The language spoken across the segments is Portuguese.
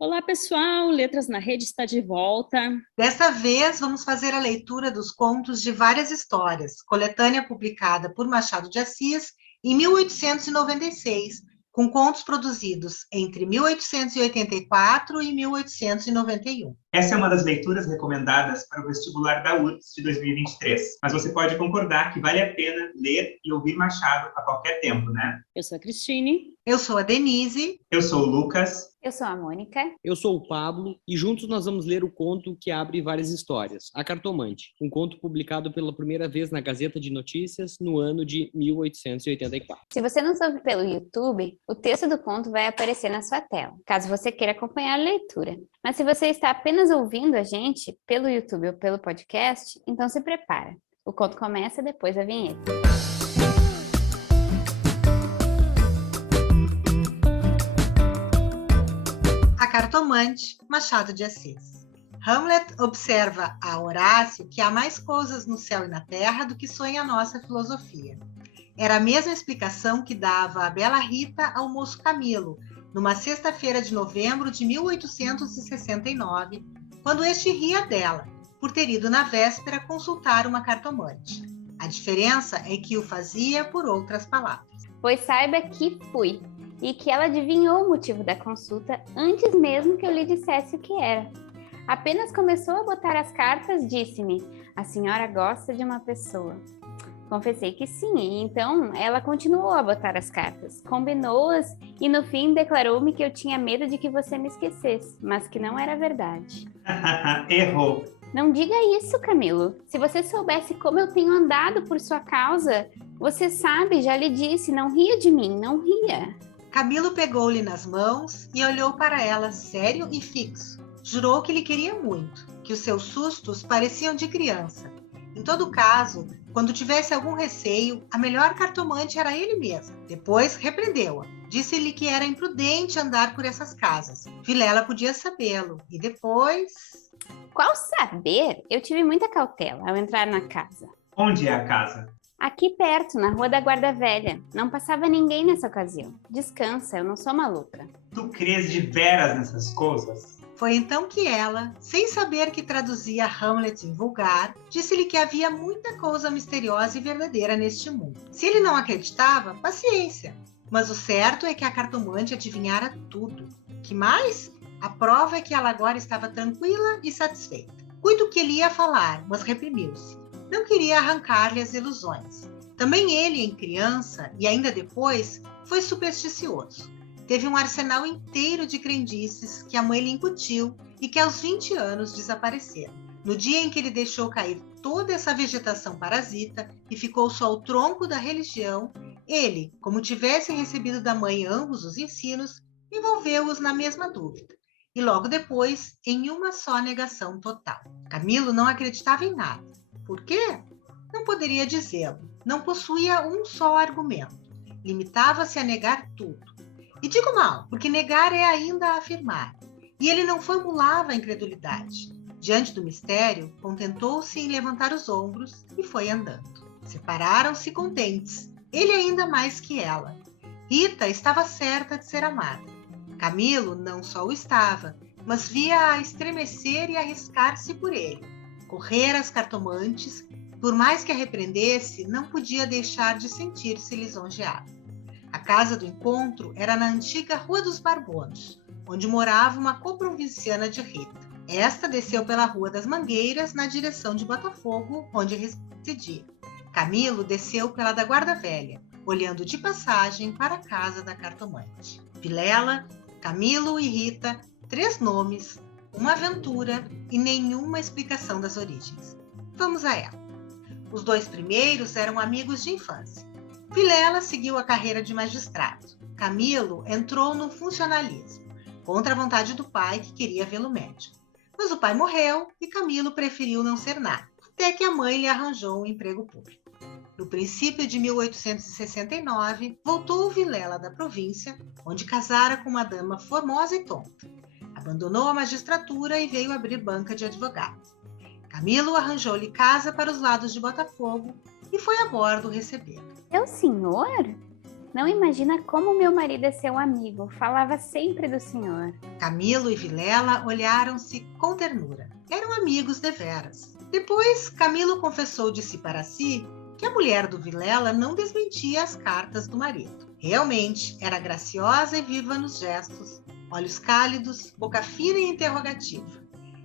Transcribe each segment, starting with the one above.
Olá, pessoal! Letras na Rede está de volta. Dessa vez, vamos fazer a leitura dos contos de várias histórias, coletânea publicada por Machado de Assis em 1896, com contos produzidos entre 1884 e 1891. Essa é uma das leituras recomendadas para o vestibular da URGS de 2023, mas você pode concordar que vale a pena ler e ouvir Machado a qualquer tempo, né? Eu sou a Cristine. Eu sou a Denise. Eu sou o Lucas. Eu sou a Mônica. Eu sou o Pablo e juntos nós vamos ler o conto que abre várias histórias, A Cartomante, um conto publicado pela primeira vez na Gazeta de Notícias no ano de 1884. Se você nos ouve pelo YouTube, o texto do conto vai aparecer na sua tela, caso você queira acompanhar a leitura. Mas se você está apenas ouvindo a gente pelo YouTube ou pelo podcast, então se prepara. O conto começa depois da vinheta. A Cartomante, Machado de Assis. Hamlet observa a Horácio que há mais coisas no céu e na terra do que sonha a nossa filosofia. Era a mesma explicação que dava a bela Rita ao moço Camilo, numa sexta-feira de novembro de 1869, quando este ria dela, por ter ido na véspera consultar uma cartomante. A diferença é que o fazia por outras palavras. Pois saiba que fui, e que ela adivinhou o motivo da consulta antes mesmo que eu lhe dissesse o que era. Apenas começou a botar as cartas, disse-me: a senhora gosta de uma pessoa. Confessei que sim, e então ela continuou a botar as cartas, combinou-as e no fim declarou-me que eu tinha medo de que você me esquecesse, mas que não era verdade. Errou. Não diga isso, Camilo. Se você soubesse como eu tenho andado por sua causa, você sabe, já lhe disse, não ria de mim, não ria. Camilo pegou-lhe nas mãos e olhou para ela sério e fixo. Jurou que lhe queria muito, que os seus sustos pareciam de criança. Em todo caso, quando tivesse algum receio, a melhor cartomante era ele mesmo. Depois repreendeu-a. Disse-lhe que era imprudente andar por essas casas. Vilela podia sabê-lo. E depois... Qual saber? Eu tive muita cautela ao entrar na casa. Onde é a casa? Aqui perto, na Rua da Guarda Velha. Não passava ninguém nessa ocasião. Descansa, eu não sou maluca. Tu crês de veras nessas coisas? Foi então que ela, sem saber que traduzia Hamlet em vulgar, disse-lhe que havia muita coisa misteriosa e verdadeira neste mundo. Se ele não acreditava, paciência. Mas o certo é que a cartomante adivinhara tudo. Que mais? A prova é que ela agora estava tranquila e satisfeita. Cuido que ele ia falar, mas reprimiu-se. Não queria arrancar-lhe as ilusões. Também ele, em criança, e ainda depois, foi supersticioso. Teve um arsenal inteiro de crendices que a mãe lhe incutiu e que aos 20 anos desapareceram. No dia em que ele deixou cair toda essa vegetação parasita e ficou só o tronco da religião, ele, como tivesse recebido da mãe ambos os ensinos, envolveu-os na mesma dúvida. E logo depois, em uma só negação total. Camilo não acreditava em nada. Por quê? Não poderia dizê-lo. Não possuía um só argumento. Limitava-se a negar tudo. E digo mal, porque negar é ainda afirmar. E ele não formulava a incredulidade. Diante do mistério, contentou-se em levantar os ombros e foi andando. Separaram-se contentes, ele ainda mais que ela. Rita estava certa de ser amada. Camilo não só o estava, mas via-a estremecer e arriscar-se por ele. Correr às cartomantes, por mais que a repreendesse, não podia deixar de sentir-se lisonjeado. A casa do encontro era na antiga Rua dos Barbonos, onde morava uma coprovinciana de Rita. Esta desceu pela Rua das Mangueiras, na direção de Botafogo, onde residia. Camilo desceu pela da Guarda Velha, olhando de passagem para a casa da cartomante. Vilela, Camilo e Rita, 3 nomes, uma aventura e nenhuma explicação das origens. Vamos a ela. Os 2 primeiros eram amigos de infância. Vilela seguiu a carreira de magistrado. Camilo entrou no funcionalismo, contra a vontade do pai, que queria vê-lo médico. Mas o pai morreu e Camilo preferiu não ser nada, até que a mãe lhe arranjou um emprego público. No princípio de 1869, voltou Vilela da província, onde casara com uma dama formosa e tonta. Abandonou a magistratura e veio abrir banca de advogado. Camilo arranjou-lhe casa para os lados de Botafogo e foi a bordo recebê-lo. É o senhor? Não imagina como meu marido é seu amigo. Falava sempre do senhor. Camilo e Vilela olharam-se com ternura. Eram amigos deveras. Depois, Camilo confessou de si para si que a mulher do Vilela não desmentia as cartas do marido. Realmente, era graciosa e viva nos gestos, olhos cálidos, boca fina e interrogativa.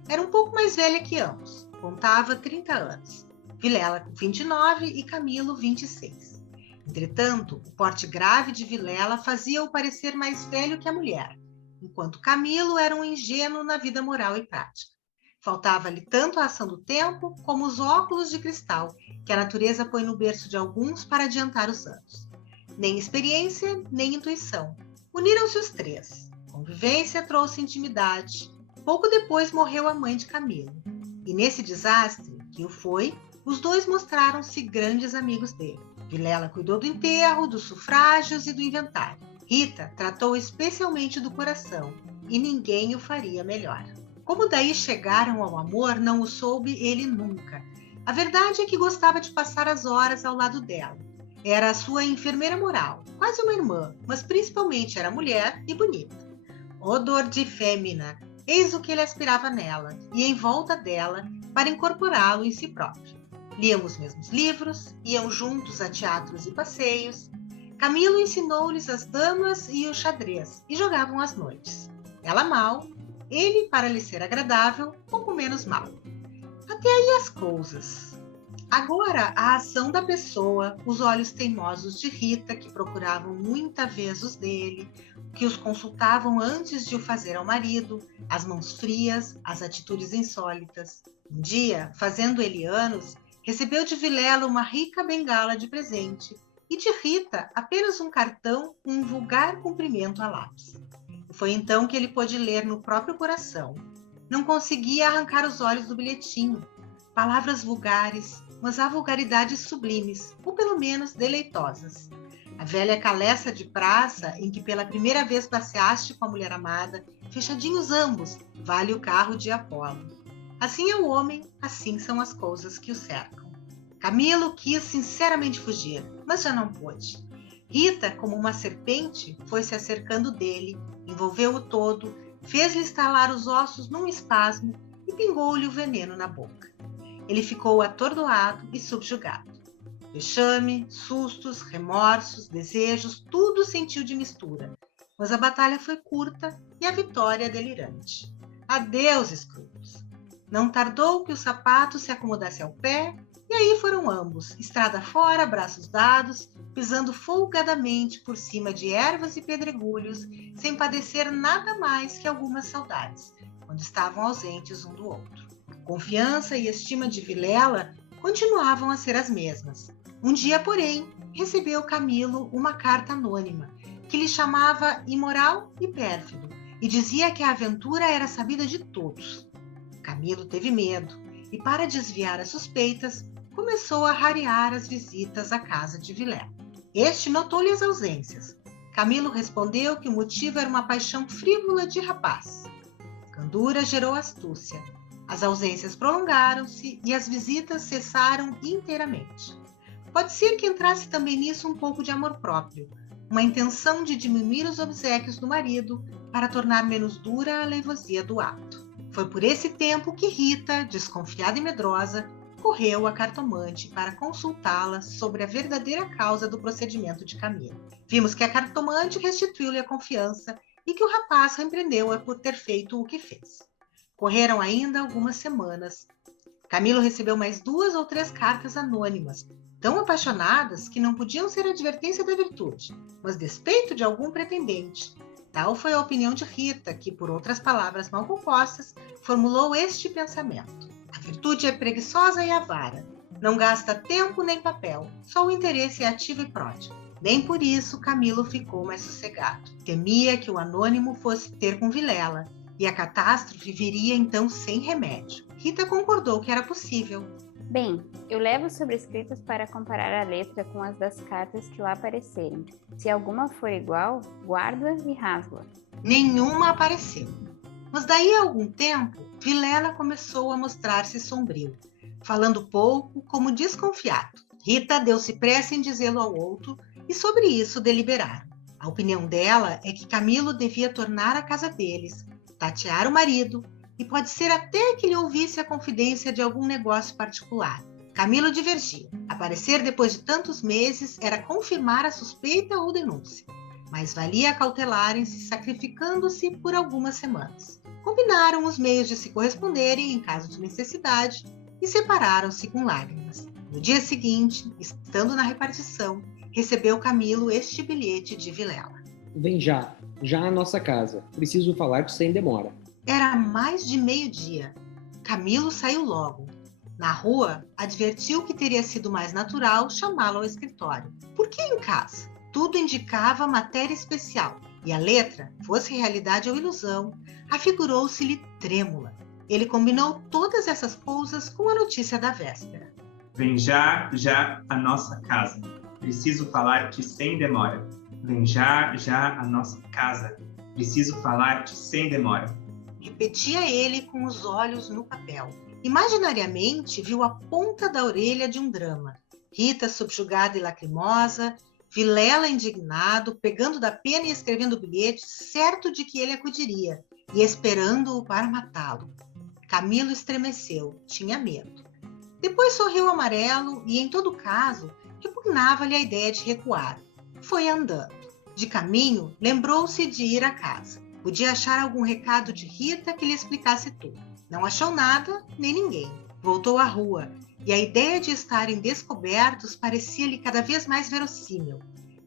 Era um pouco mais velha que ambos, contava 30 anos. Vilela com 29 e Camilo 26. Entretanto, o porte grave de Vilela fazia-o parecer mais velho que a mulher, enquanto Camilo era um ingênuo na vida moral e prática. Faltava-lhe tanto a ação do tempo como os óculos de cristal que a natureza põe no berço de alguns para adiantar os anos. Nem experiência, nem intuição. Uniram-se os três. Convivência trouxe intimidade. Pouco depois morreu a mãe de Camilo. E nesse desastre, que o foi, os dois mostraram-se grandes amigos dele. Vilela cuidou do enterro, dos sufrágios e do inventário. Rita tratou especialmente do coração, e ninguém o faria melhor. Como daí chegaram ao amor, não o soube ele nunca. A verdade é que gostava de passar as horas ao lado dela. Era a sua enfermeira moral, quase uma irmã, mas principalmente era mulher e bonita. Odor de fêmina, eis o que ele aspirava nela e em volta dela para incorporá-lo em si próprio. Liam os mesmos livros, iam juntos a teatros e passeios. Camilo ensinou-lhes as damas e o xadrez e jogavam às noites. Ela mal, ele, para lhe ser agradável, pouco menos mal. Até aí as coisas. Agora, a ação da pessoa, os olhos teimosos de Rita, que procuravam muita vez os dele, que os consultavam antes de o fazer ao marido, as mãos frias, as atitudes insólitas. Um dia, fazendo ele anos, recebeu de Vilela uma rica bengala de presente e de Rita apenas um cartão com um vulgar cumprimento a lápis. Foi então que ele pôde ler no próprio coração. Não conseguia arrancar os olhos do bilhetinho. Palavras vulgares, mas há vulgaridades sublimes, ou pelo menos deleitosas. A velha caleça de praça em que pela primeira vez passeaste com a mulher amada, fechadinhos ambos, vale o carro de Apolo. Assim é o homem, assim são as coisas que o cercam. Camilo quis sinceramente fugir, mas já não pôde. Rita, como uma serpente, foi se acercando dele, envolveu-o todo, fez-lhe estalar os ossos num espasmo e pingou-lhe o veneno na boca. Ele ficou atordoado e subjugado. Vexame, sustos, remorsos, desejos, tudo sentiu de mistura. Mas a batalha foi curta e a vitória delirante. Adeus, Scrooge! Não tardou que o sapato se acomodasse ao pé, e aí foram ambos, estrada fora, braços dados, pisando folgadamente por cima de ervas e pedregulhos, sem padecer nada mais que algumas saudades, quando estavam ausentes um do outro. A confiança e estima de Vilela continuavam a ser as mesmas. Um dia, porém, recebeu Camilo uma carta anônima, que lhe chamava imoral e pérfido, e dizia que a aventura era sabida de todos. Camilo teve medo, e para desviar as suspeitas, começou a rarear as visitas à casa de Vilela. Este notou-lhe as ausências. Camilo respondeu que o motivo era uma paixão frívola de rapaz. Candura gerou astúcia. As ausências prolongaram-se e as visitas cessaram inteiramente. Pode ser que entrasse também nisso um pouco de amor próprio, uma intenção de diminuir os obséquios do marido para tornar menos dura a leivosia do ato. Foi por esse tempo que Rita, desconfiada e medrosa, correu à cartomante para consultá-la sobre a verdadeira causa do procedimento de Camilo. Vimos que a cartomante restituiu-lhe a confiança e que o rapaz repreendeu-a por ter feito o que fez. Correram ainda algumas semanas. Camilo recebeu mais 2 ou 3 cartas anônimas, tão apaixonadas que não podiam ser advertência da virtude, mas despeito de algum pretendente. Tal foi a opinião de Rita, que, por outras palavras mal compostas, formulou este pensamento. A virtude é preguiçosa e avara. Não gasta tempo nem papel, só o interesse é ativo e pródigo. Nem por isso Camilo ficou mais sossegado. Temia que o anônimo fosse ter com Vilela, e a catástrofe viria então sem remédio. Rita concordou que era possível. Bem, eu levo os sobrescritos para comparar a letra com as das cartas que lá aparecerem. Se alguma for igual, guarda e rasga. Nenhuma apareceu. Mas daí a algum tempo, Vilela começou a mostrar-se sombrio, falando pouco, como desconfiado. Rita deu-se pressa em dizê-lo ao outro, e sobre isso deliberaram. A opinião dela é que Camilo devia tornar a casa deles, tatear o marido e pode ser até que ele ouvisse a confidência de algum negócio particular. Camilo divergia. Aparecer depois de tantos meses era confirmar a suspeita ou denúncia, mas valia acautelarem-se, sacrificando-se por algumas semanas. Combinaram os meios de se corresponderem em caso de necessidade e separaram-se com lágrimas. No dia seguinte, estando na repartição, recebeu Camilo este bilhete de Vilela. Vem já à nossa casa. Preciso falar-te sem demora. Era mais de meio-dia. Camilo saiu logo. Na rua, advertiu que teria sido mais natural chamá-lo ao escritório. Por que em casa? Tudo indicava matéria especial, e a letra, fosse realidade ou ilusão, afigurou-se-lhe trêmula. Ele combinou todas essas coisas com a notícia da véspera. Vem já à nossa casa. Preciso falar-te sem demora. Vem já à nossa casa. Preciso falar-te sem demora. Repetia ele com os olhos no papel. Imaginariamente viu a ponta da orelha de um drama. Rita subjugada e lacrimosa, Vilela indignado, pegando da pena e escrevendo o bilhete, certo de que ele acudiria, e esperando-o para matá-lo. Camilo estremeceu, tinha medo. Depois sorriu amarelo e, em todo caso, repugnava-lhe a ideia de recuar. Foi andando. De caminho, lembrou-se de ir à casa. Podia achar algum recado de Rita que lhe explicasse tudo. Não achou nada, nem ninguém. Voltou à rua, e a ideia de estarem descobertos parecia-lhe cada vez mais verossímil.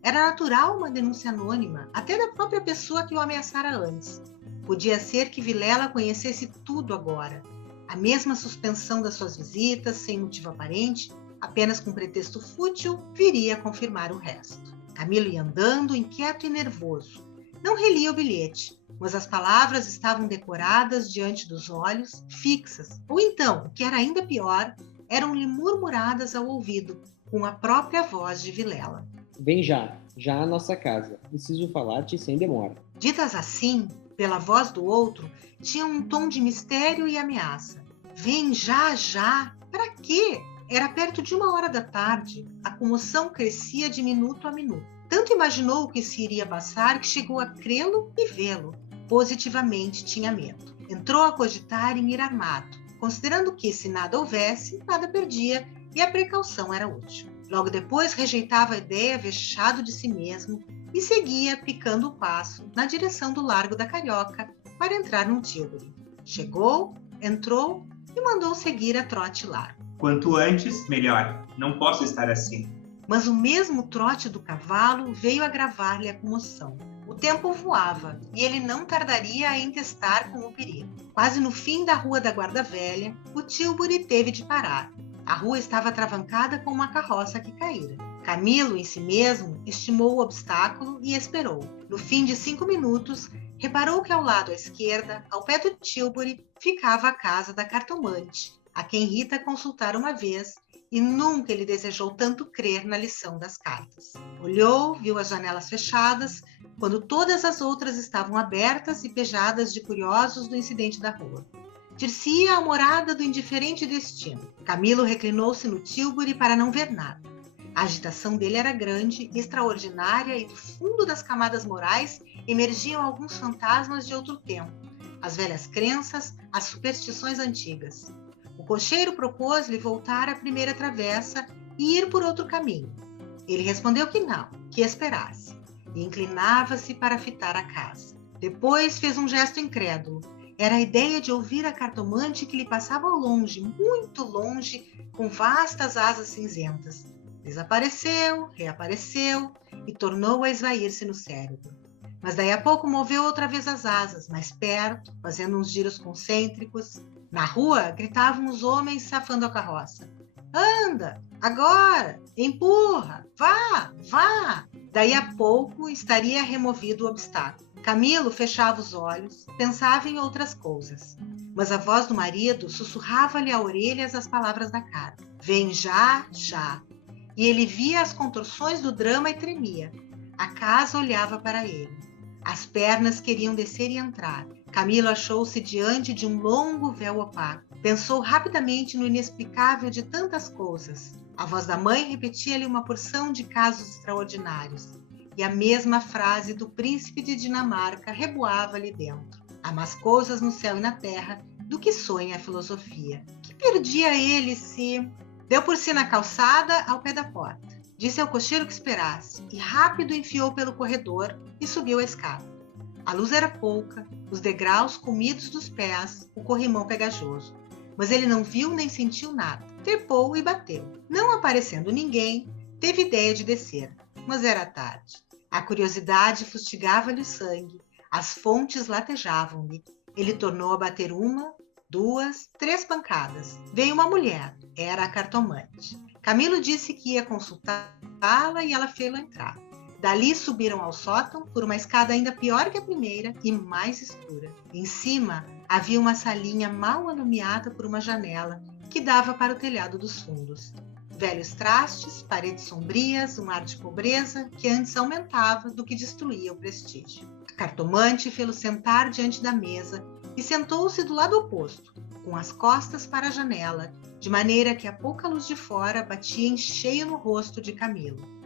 Era natural uma denúncia anônima, até da própria pessoa que o ameaçara antes. Podia ser que Vilela conhecesse tudo agora. A mesma suspensão das suas visitas, sem motivo aparente, apenas com pretexto fútil, viria a confirmar o resto. Camilo ia andando, inquieto e nervoso. Não relia o bilhete, mas as palavras estavam decoradas diante dos olhos, fixas, ou então, o que era ainda pior, eram-lhe murmuradas ao ouvido, com a própria voz de Vilela. Vem já à nossa casa. Preciso falar-te sem demora. Ditas assim, pela voz do outro, tinham um tom de mistério e ameaça. Vem já? Para quê? Era perto de 1h da tarde. A comoção crescia de minuto a minuto. Tanto imaginou o que se iria passar que chegou a crê-lo e vê-lo. Positivamente tinha medo. Entrou a cogitar em ir armado, considerando que, se nada houvesse, nada perdia e a precaução era útil. Logo depois rejeitava a ideia, vexado de si mesmo, e seguia picando o passo na direção do Largo da Carioca para entrar num Tilbury. Chegou, entrou e mandou seguir a trote largo. Quanto antes, melhor. Não posso estar assim. Mas o mesmo trote do cavalo veio agravar-lhe a comoção. O tempo voava e ele não tardaria a entestar com o perigo. Quase no fim da Rua da Guarda Velha, o Tilbury teve de parar. A rua estava atravancada com uma carroça que caíra. Camilo, em si mesmo, estimou o obstáculo e esperou. No fim de 5 minutos, reparou que ao lado à esquerda, ao pé do Tilbury, ficava a casa da cartomante, a quem Rita consultara uma vez, e nunca ele desejou tanto crer na lição das cartas. Olhou, viu as janelas fechadas, quando todas as outras estavam abertas e pejadas de curiosos do incidente da rua. Dir-se-ia a morada do indiferente destino. Camilo reclinou-se no Tilbury para não ver nada. A agitação dele era grande, extraordinária, e do fundo das camadas morais emergiam alguns fantasmas de outro tempo, as velhas crenças, as superstições antigas. O cocheiro propôs-lhe voltar à primeira travessa e ir por outro caminho. Ele respondeu que não, que esperasse, e inclinava-se para fitar a casa. Depois fez um gesto incrédulo. Era a ideia de ouvir a cartomante que lhe passava ao longe, muito longe, com vastas asas cinzentas. Desapareceu, reapareceu e tornou a esvair-se no cérebro. Mas daí a pouco moveu outra vez as asas, mais perto, fazendo uns giros concêntricos. Na rua, gritavam os homens safando a carroça. Anda, agora, empurra, vá. Daí a pouco estaria removido o obstáculo. Camilo fechava os olhos, pensava em outras coisas. Mas a voz do marido sussurrava-lhe à orelha as palavras da carta. Vem já. E ele via as contorções do drama e tremia. A casa olhava para ele. As pernas queriam descer e entrar. Camilo achou-se diante de um longo véu opaco. Pensou rapidamente no inexplicável de tantas coisas. A voz da mãe repetia-lhe uma porção de casos extraordinários, e a mesma frase do príncipe de Dinamarca reboava-lhe dentro. Há mais coisas no céu e na terra do que sonha a filosofia. Que perdia ele se... Deu por si na calçada ao pé da porta. Disse ao cocheiro que esperasse, e rápido enfiou pelo corredor e subiu a escada. A luz era pouca, os degraus comidos dos pés, o corrimão pegajoso. Mas ele não viu nem sentiu nada. Trepou e bateu. Não aparecendo ninguém, teve ideia de descer, mas era tarde. A curiosidade fustigava-lhe o sangue, as fontes latejavam-lhe. Ele tornou a bater 1, 2, 3 pancadas. Veio uma mulher, era a cartomante. Camilo disse que ia consultá-la e ela fê-lo entrar. Dali subiram ao sótão por uma escada ainda pior que a primeira e mais escura. Em cima havia uma salinha mal alumiada por uma janela que dava para o telhado dos fundos. Velhos trastes, paredes sombrias, um ar de pobreza que antes aumentava do que destruía o prestígio. A cartomante fê-lo sentar diante da mesa e sentou-se do lado oposto, com as costas para a janela, de maneira que a pouca luz de fora batia em cheio no rosto de Camilo.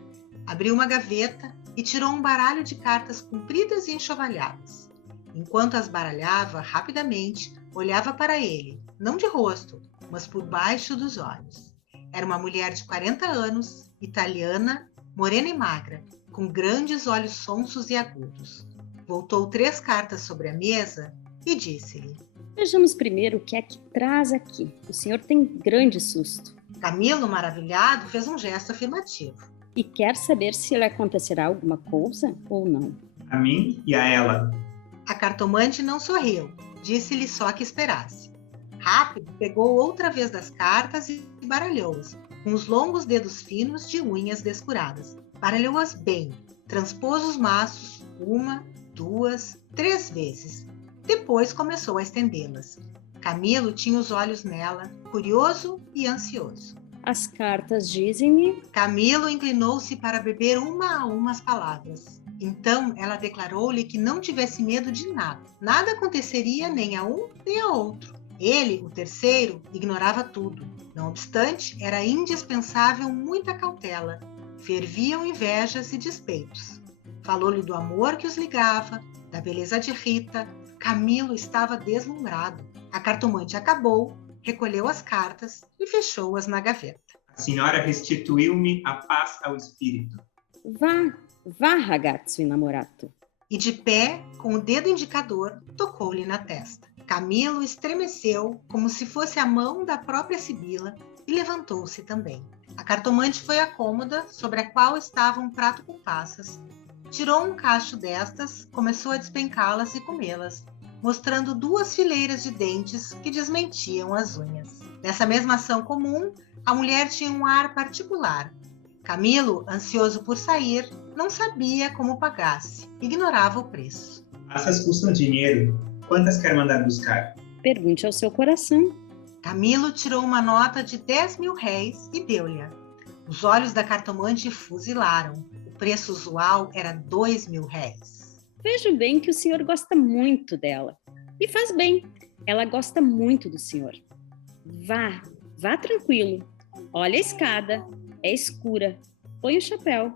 Abriu uma gaveta e tirou um baralho de cartas compridas e enxovalhadas. Enquanto as baralhava, rapidamente, olhava para ele, não de rosto, mas por baixo dos olhos. Era uma mulher de 40 anos, italiana, morena e magra, com grandes olhos sonsos e agudos. Voltou 3 cartas sobre a mesa e disse-lhe: Vejamos primeiro o que é que traz aqui. O senhor tem grande susto. Camilo, maravilhado, fez um gesto afirmativo. E quer saber se lhe acontecerá alguma coisa ou não. A mim e a ela. A cartomante não sorriu, disse-lhe só que esperasse. Rápido, pegou outra vez das cartas e baralhou-as, com os longos dedos finos de unhas descuradas. Baralhou-as bem, transpôs os maços 1, 2, 3 vezes. Depois começou a estendê-las. Camilo tinha os olhos nela, curioso e ansioso. As cartas dizem-me... Camilo inclinou-se para beber uma a uma as palavras. Então ela declarou-lhe que não tivesse medo de nada. Nada aconteceria nem a um nem a outro. Ele, o terceiro, ignorava tudo. Não obstante, era indispensável muita cautela. Ferviam invejas e despeitos. Falou-lhe do amor que os ligava, da beleza de Rita. Camilo estava deslumbrado. A cartomante acabou, recolheu as cartas e fechou-as na gaveta. A senhora restituiu-me a paz ao espírito. Vá, ragazzo innamorato. E de pé, com o dedo indicador, tocou-lhe na testa. Camilo estremeceu, como se fosse a mão da própria Sibila, e levantou-se também. A cartomante foi à cômoda, sobre a qual estava um prato com passas. Tirou um cacho destas, começou a despencá-las e comê-las, mostrando 2 fileiras de dentes que desmentiam as unhas. Nessa mesma ação comum, a mulher tinha um ar particular. Camilo, ansioso por sair, não sabia como pagasse, ignorava o preço. Essas custam dinheiro. Quantas quer mandar buscar? Pergunte ao seu coração. Camilo tirou uma nota de 10.000 réis e deu-lhe. Os olhos da cartomante fuzilaram. O preço usual era 2.000 réis. Vejo bem que o senhor gosta muito dela. E faz bem. Ela gosta muito do senhor. Vá tranquilo. Olha a escada. É escura. Põe o chapéu.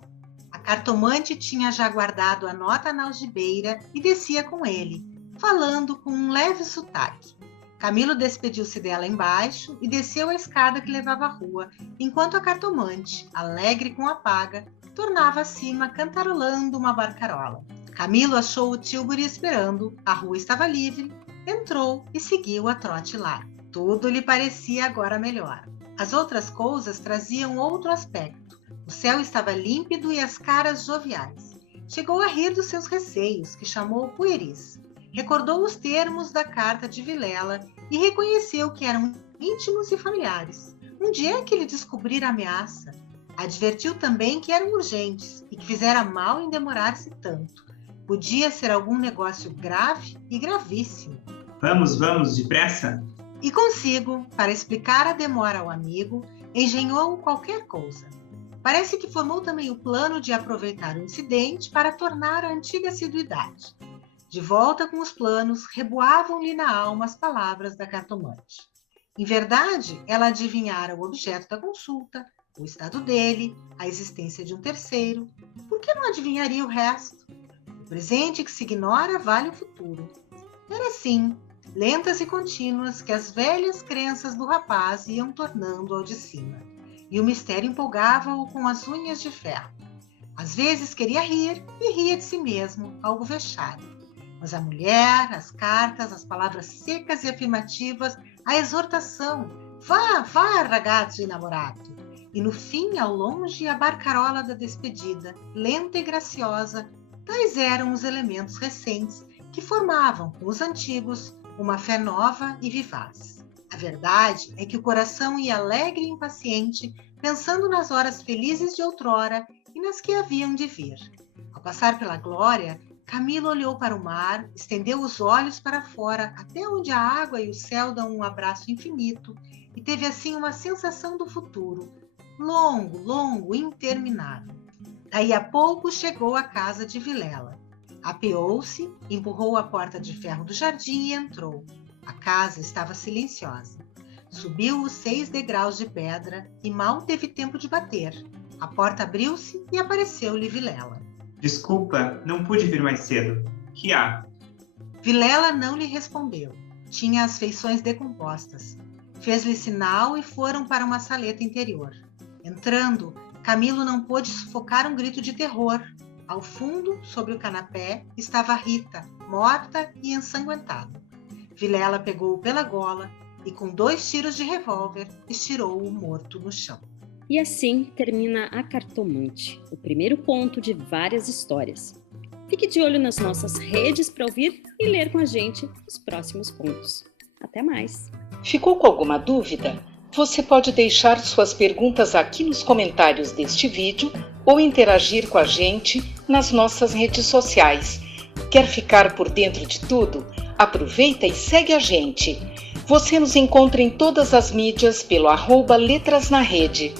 A cartomante tinha já guardado a nota na algibeira e descia com ele, falando com um leve sotaque. Camilo despediu-se dela embaixo e desceu a escada que levava à rua, enquanto a cartomante, alegre com a paga, tornava acima cantarolando uma barcarola. Camilo achou o Tilbury esperando, a rua estava livre, entrou e seguiu a trote largo. Tudo lhe parecia agora melhor. As outras coisas traziam outro aspecto. O céu estava límpido e as caras joviais. Chegou a rir dos seus receios, que chamou pueris. Recordou os termos da carta de Vilela e reconheceu que eram íntimos e familiares. Onde é que ele descobrira a ameaça? Advertiu também que eram urgentes e que fizera mal em demorar-se tanto. Podia ser algum negócio grave e gravíssimo. Vamos, depressa! E consigo, para explicar a demora ao amigo, engenhou qualquer coisa. Parece que formou também o plano de aproveitar o incidente para tornar a antiga assiduidade. De volta com os planos, reboavam-lhe na alma as palavras da cartomante. Em verdade, ela adivinhara o objeto da consulta, o estado dele, a existência de um terceiro. Por que não adivinharia o resto? O presente que se ignora vale o futuro. Era assim, lentas e contínuas, que as velhas crenças do rapaz iam tornando ao de cima. E o mistério empolgava-o com as unhas de ferro. Às vezes queria rir e ria de si mesmo, algo vexário. Mas a mulher, as cartas, as palavras secas e afirmativas, a exortação, vá, vá, ragazzo innamorato. E no fim, ao longe, a barcarola da despedida, lenta e graciosa, tais eram os elementos recentes que formavam, com os antigos, uma fé nova e vivaz. A verdade é que o coração ia alegre e impaciente, pensando nas horas felizes de outrora e nas que haviam de vir. Ao passar pela glória, Camilo olhou para o mar, estendeu os olhos para fora, até onde a água e o céu dão um abraço infinito, e teve assim uma sensação do futuro, longo, longo, interminável. Daí a pouco chegou à casa de Vilela. Apeou-se, empurrou a porta de ferro do jardim e entrou. A casa estava silenciosa. Subiu os 6 degraus de pedra e mal teve tempo de bater. A porta abriu-se e apareceu-lhe Vilela. Desculpa, não pude vir mais cedo. Que há? Vilela não lhe respondeu. Tinha as feições decompostas. Fez-lhe sinal e foram para uma saleta interior. Entrando, Camilo não pôde sufocar um grito de terror. Ao fundo, sobre o canapé, estava Rita, morta e ensanguentada. Vilela pegou-o pela gola e, com 2 tiros de revólver, estirou-o morto no chão. E assim termina A Cartomante, o primeiro conto de várias histórias. Fique de olho nas nossas redes para ouvir e ler com a gente os próximos contos. Até mais! Ficou com alguma dúvida? Você pode deixar suas perguntas aqui nos comentários deste vídeo ou interagir com a gente nas nossas redes sociais. Quer ficar por dentro de tudo? Aproveita e segue a gente. Você nos encontra em todas as mídias pelo @letrasnarede.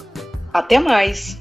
Até mais!